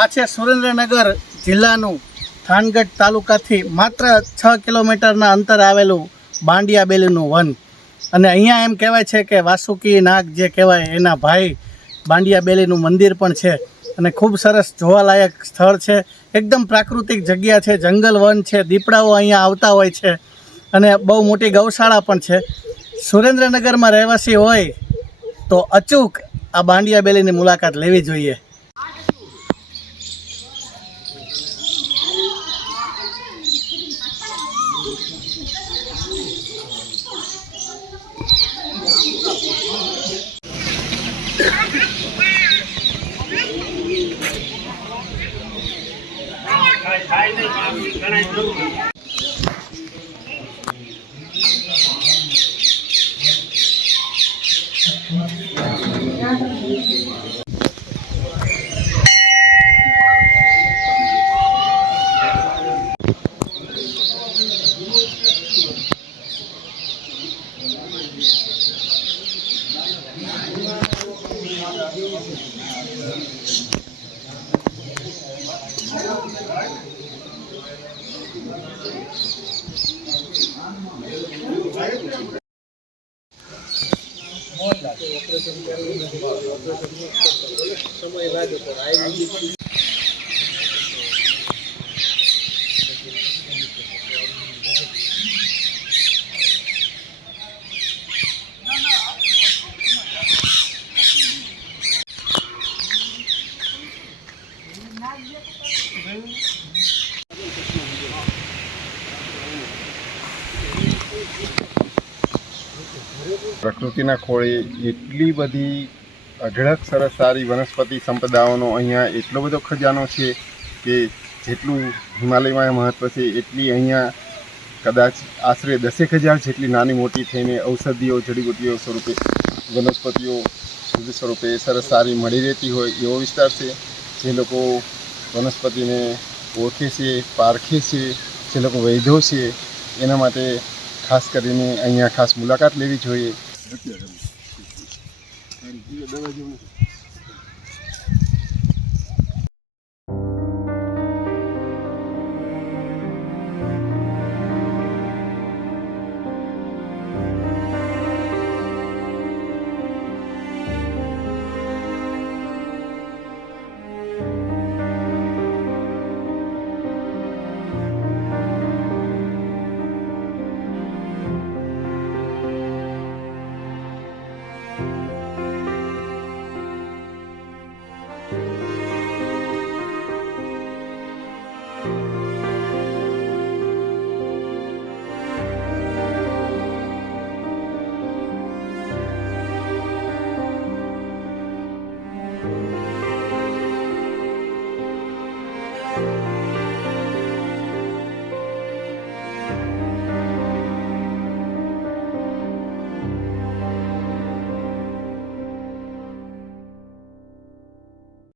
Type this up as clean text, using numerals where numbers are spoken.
આ છે સુરેન્દ્રનગર જિલ્લાનું થાનગઢ તાલુકાથી માત્ર 6 કિલોમીટરના અંતર આવેલું બાંડિયા બેલીનું વન. અને અહીંયા એમ કહેવાય છે કે વાસુકી નાગ જે કહેવાય એના ભાઈ બાંડિયા બેલીનું મંદિર પણ છે. અને ખૂબ સરસ જોવાલાયક સ્થળ છે. એકદમ પ્રાકૃતિક જગ્યા છે, જંગલ વન છે, દીપડાઓ અહીંયા આવતા હોય છે અને બહુ મોટી ગૌશાળા પણ છે. સુરેન્દ્રનગરમાં રહેવાસી હોય તો અચૂક આ બાંડિયા બેલીની મુલાકાત લેવી જોઈએ. પ્રકૃતિના ખોળે એટલી બધી અઢળક સરસ સારી વનસ્પતિ સંપદાઓનો અહીંયા એટલો બધો ખજાનો છે કે જેટલું હિમાલયમાં મહત્ત્વ છે એટલી અહીંયા કદાચ આશરે 10,000 જેટલી નાની મોટી થઈને ઔષધિઓ જડીબુટ્ટીઓ સ્વરૂપે વનસ્પતિઓ શુદ્ધ સ્વરૂપે સરસ સારી મળી રહેતી હોય એવો વિસ્તાર છે. જે લોકો વનસ્પતિને ઓળખે છે, પારખે છે, જે લોકો વૈધો છે એના માટે ખાસ કરીને અહીંયા ખાસ મુલાકાત લેવી જોઈએ.